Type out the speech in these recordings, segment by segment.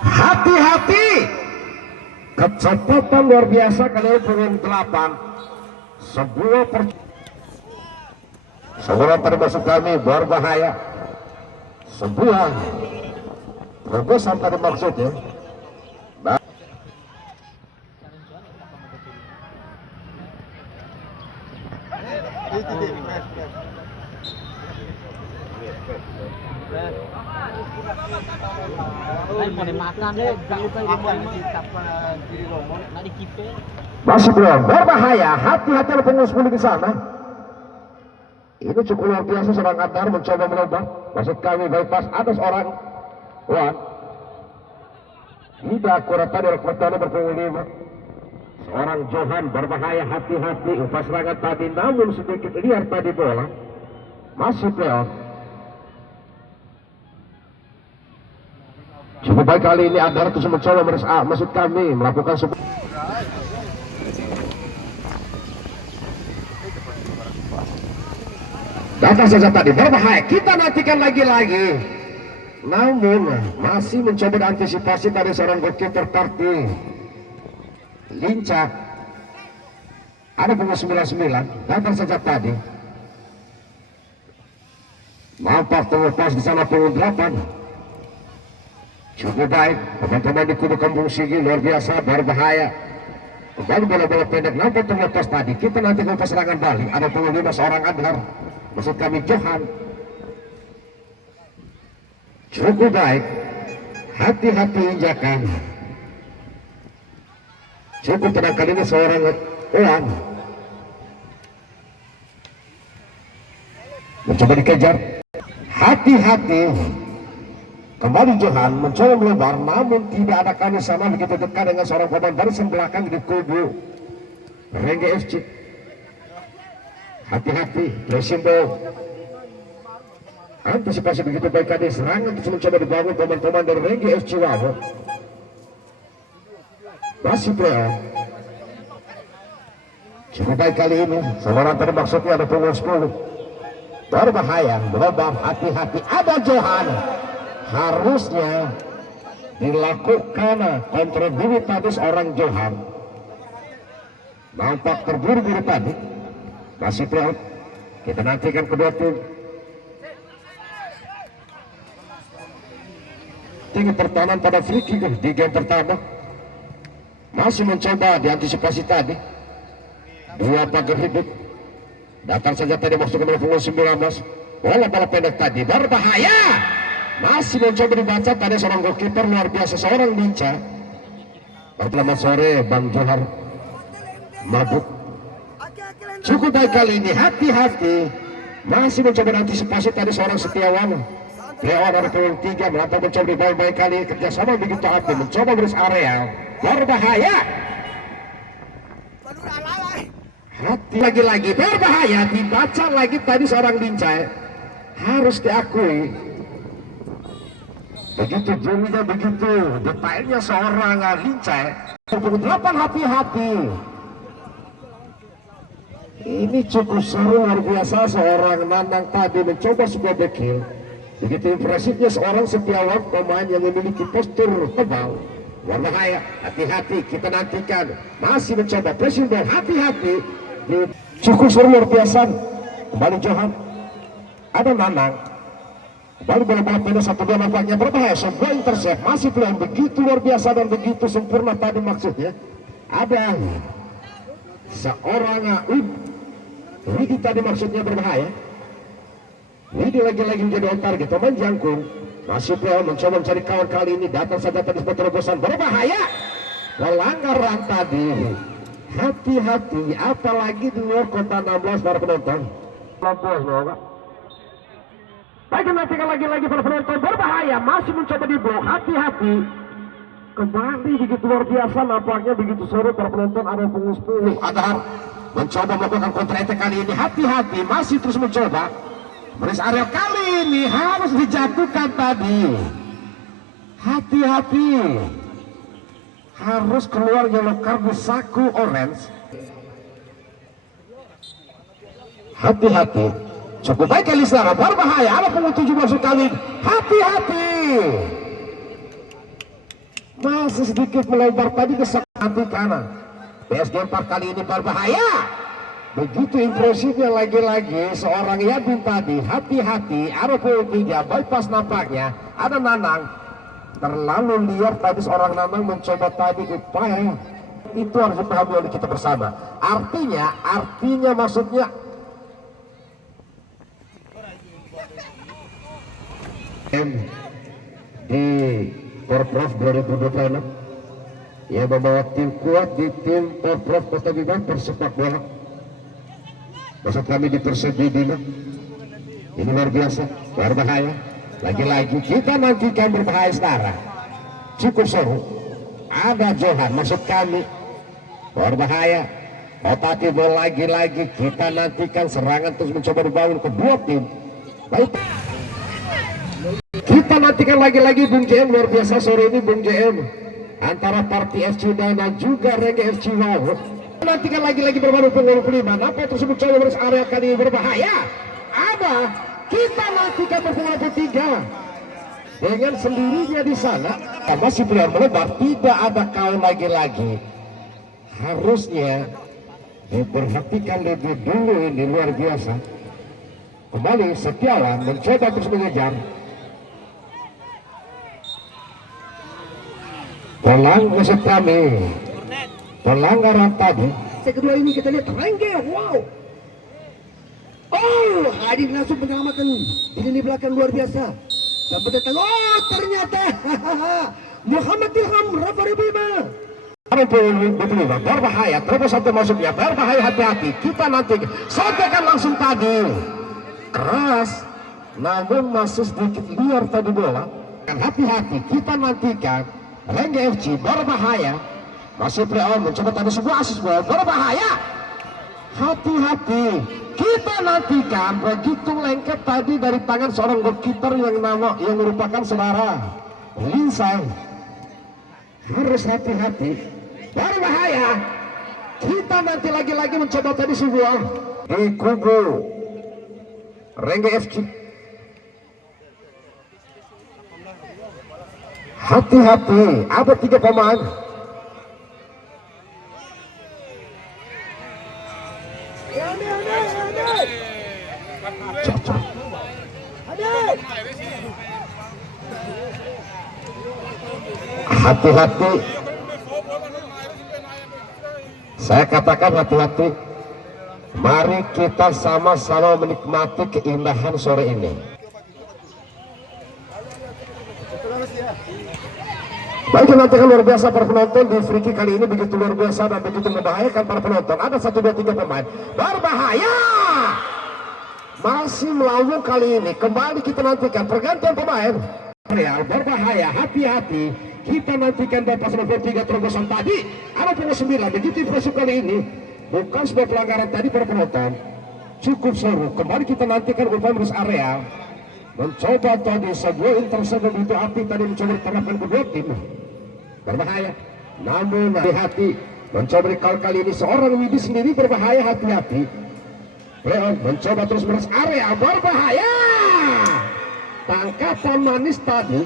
Hati-hati, kecepatan luar biasa kali punggung 8. Sebuah termasuk kami berbahaya. Sebuah terobosan tadi maksudnya. Masih belum berbahaya, hati-hati ada pengurus di sana. Ini cukup luar biasa, seorang Antar mencoba melompat. Maksud kami bypass atas orang Wan. Tidak akurat tadi orang pertama berpunggung 5. Seorang Johan berbahaya, hati-hati upas serangan tadi, namun sedikit liar tadi bola. Masih playoff. Cukup baik kali ini Andar terus mencoba maksud kami melakukan sebuah datang saja tadi berbahaya, kita nantikan lagi-lagi. Namun masih mencoba diantisipasi dari seorang goalkeeper Tarti lincah. Ada punggung 99 datang saja tadi, nampak terlepas di sana punggung 8. Cukup baik, teman-teman di kubu Kampung Sigi luar biasa berbahaya. Kembali bola-bola pendek nampak terlepas tadi. Kita nanti ke serangan balik. Ada punggung 5 seorang Adhar, maksud kami Johan. Cukup baik, hati-hati injakan. Cukup tenang kali ini seorang Uang mencoba dikejar, hati-hati. Kembali Johan mencoba melebar, namun tidak ada kali sama begitu dekat dengan seorang pemain barisan belakang di kubu Rengge FC. Hati-hati, pressing ball. Antisipasi begitu baik tadi, serangan terus mencoba dibangun teman-teman dari Rengge FC Wawo. Masih playoff. Cukup baik kali ini, seorang termaksudnya ada punggung 10. Berbahaya, melebar, hati-hati, ada Johan. Harusnya dilakukan kontrol diri tadi seorang Johan. Nampak terburu-buru tadi. Masih playoff. Kita nantikan kedua tim. Tinggi pertahanan pada free kick di game pertama. Masih mencoba diantisipasi tadi. Dua pagar hidup. Datang saja tadi masuk ke punggung 19. Bola pendek tadi berbahaya. Masih mencoba dibaca tadi seorang goalkeeper luar biasa, seorang lincah. Selamat sore Bang Johar Mabuk. Cukup baik kali ini, hati-hati. Masih mencoba antisipasi tadi seorang Setiawan. Leon dari punggung 3 melantau mencoba baik-baik kali, kerjasama begitu aktif, mencoba beris area berbahaya. Hati lagi-lagi berbahaya, dibaca lagi tadi seorang lincah. Harus diakui, begitu jelinya, begitu detailnya seorang lincah. 8, hati-hati. Ini cukup seru luar biasa, seorang Nandang tadi mencoba sebuah bekil. Begitu impresifnya seorang Setiawan, pemain yang memiliki postur tebal. Berbahaya, hati-hati, kita nantikan. Masih mencoba pressing ball, hati-hati. Cukup seru luar biasa. Kembali Johan, ada Nandang. Baru bola-bola pendek 1-2 nampaknya berbahaya. Sebuah intercept, masih pelan, begitu luar biasa dan begitu sempurna tadi maksudnya. Ada seorang Widi tadi maksudnya berbahaya. Widi lagi-lagi menjadi on target, pemain jangkung. Masih pelan mencoba mencari kawan, kali ini datang saja tadi sebuah terobosan berbahaya. Pelanggaran tadi. Hati-hati, apalagi di luar kota 16 para penonton. Baik, nantikan lagi-lagi para penonton berbahaya, masih mencoba diblok, hati-hati. Kembali begitu luar biasa nampaknya, begitu seru para penonton. Ada punggung 10 Adhar mencoba melakukan counter attack kali ini, hati-hati, masih terus mencoba. Beris area kali ini harus dijatuhkan tadi. Hati-hati. Harus keluar yellow card di saku orange. Hati-hati. Cukup baik kali serangan berbahaya. Ada punggung 7 masuk kali. Hati-hati. masih sedikit melebar tadi ke kaki kanan. PSG 4 kali ini berbahaya. Begitu impresifnya lagi-lagi seorang Yadin tadi. Hati-hati, ada poin 3 bypass nampaknya. Ada Nanang terlalu liar tadi, seorang Nanang mencoba tadi upaya. Itu harus dipahami oleh kita bersama. Artinya maksudnya di Porprov 2026 yang membawa tim kuat di tim Porprov Kota Bima persepak bola. Maksud kami di Persib Bima ini luar biasa, berbahaya. Lagi-lagi kita nantikan berbahaya setara. Cukup seru. Ada Johan, maksud kami berbahaya. Kota Timur lagi-lagi kita nantikan serangan terus mencoba dibangun kedua tim. Baik. Kita nantikan lagi-lagi Bung JM, luar biasa sore ini Bung JM antara Parti FC Dana juga Rengge FC Wow. Nantikan lagi-lagi berbaru pengurus 5. Nampak tersebut coba beres area kali ini berbahaya. Ada kita nantikan pengurus 3 dengan sendirinya di sana. Masih belum melebar, tidak ada kau lagi-lagi. Harusnya diperhatikan lebih dulu, ini luar biasa. Kembali Setiawan mencoba terus mengejar. Maksud kami pelanggaran tadi. Kedua ini kita lihat Rengge, wow. Oh, Hadi langsung menyelamatkan di lini belakang luar biasa. Sampai datang, oh ternyata Muhammad Ilham Rafari Bima. Berbahaya, terus satu masuknya berbahaya, hati-hati. Kita nanti sampaikan langsung tadi keras, namun masih sedikit liar tadi bola. Hati-hati, kita nantikan Rengge FC berbahaya. Masih Preon mencoba tadi sebuah asis bola berbahaya. Hati-hati, kita nantikan begitu lengket tadi dari tangan seorang goalkeeper yang merupakan saudara Linsai. Harus hati-hati, berbahaya. Kita nanti lagi-lagi mencoba tadi sebuah di kubu Rengge FC. Hati-hati, ada 3 pemain. Hati-hati, saya katakan hati-hati. Mari kita sama-sama menikmati keindahan sore ini. Baik, nantikan luar biasa para penonton di free kick kali ini begitu luar biasa dan begitu membahayakan para penonton. Ada 1, 2, 3 pemain berbahaya. Masih melawung kali ini. Kembali kita nantikan pergantian pemain. Real berbahaya, hati-hati. Kita nantikan bypass nomor 3 terobosan tadi. Ada nomor 9. Begitu impresif kali ini. Bukan sebuah pelanggaran tadi para penonton. Cukup seru. Kembali kita nantikan upaya beres area. Mencoba tadi sebuah intercept begitu api tadi mencoba diterapkan kedua tim. Berbahaya. Namun hati-hati. Mencoba kali ini seorang Widi sendiri berbahaya, hati-hati. Leon mencoba terus beres area, berbahaya. Tangkapan manis tadi.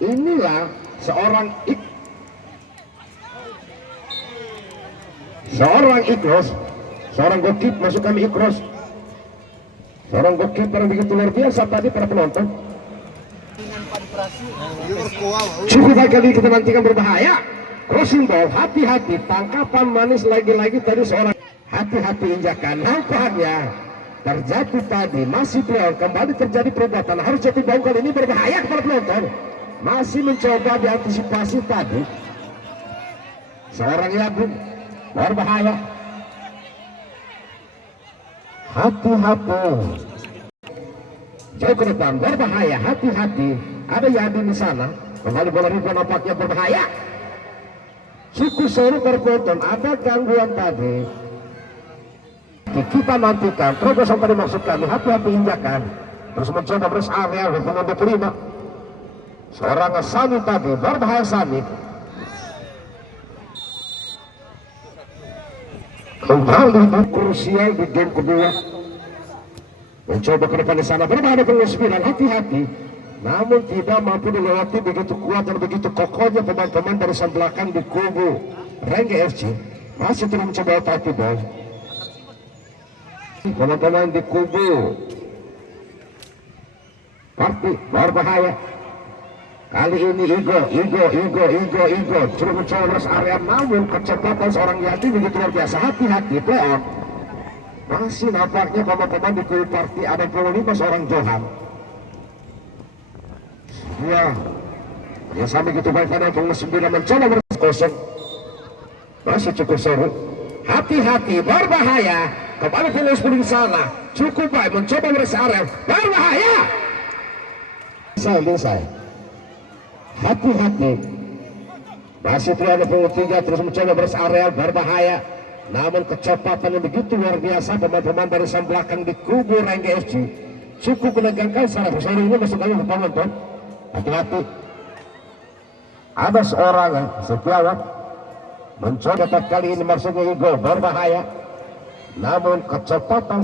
Inilah seorang Ikros, seorang gokip masuk kami Ikros. Seorang goalkeeper yang begitu luar biasa tadi para penonton. Cukup baik kali kita nantikan berbahaya. Crossing ball, hati-hati. Tangkapan manis lagi-lagi tadi seorang. Hati-hati injakan. Nampaknya terjatuh tadi. Masih Leon kembali terjadi perbuatan. Harus jatuh bau kali ini berbahaya kepada penonton. Masih mencoba diantisipasi tadi. Seorang Yadin berbahaya. Hati-hati, jauh ke depan berbahaya, hati-hati. Ada Yadin di sana, kembali bola ribuan nampaknya berbahaya. Cukup seru berpoton, ada gangguan tadi. Kita nantikan terobosan tadi maksud kami, hati-hati injakan. Terus mencoba beres area hubungan 25. Seorang Sani tadi berbahaya Sani. Kembali krusial di game kedua. Mencoba ke depan di sana berbahaya dengan 9, hati-hati. namun tidak mampu dilewati begitu kuat dan begitu kokohnya pemain-pemain barisan belakang di kubu Rengge FC. Masih terus mencoba tapi boy pemain-pemain di kubu Parti berbahaya. Kali ini Igo sudah mencoba beres area, namun kecepatan seorang Yadi begitu luar biasa. Hati-hati play on. Masih nampaknya pemain-pemain di kubu Parti ada 25 seorang Johan. Ya sampai gitu baik pada pengurus 9 mencoba beres kosong. Masih cukup seru. Hati-hati berbahaya. Kembali pengurus di sana. Cukup baik mencoba beres area. Berbahaya. Selesai. Hati-hati. Masih ada pengurus 3 terus mencoba beres area berbahaya. Namun kecepatan yang begitu luar biasa pemain-pemain barisan belakang di kubu Rengge FC cukup menegangkan secara besar ini masuk kali penonton. Hati-hati. Ada seorang Setiawan mencoba kali ini maksudnya Igo berbahaya. Namun kecepatan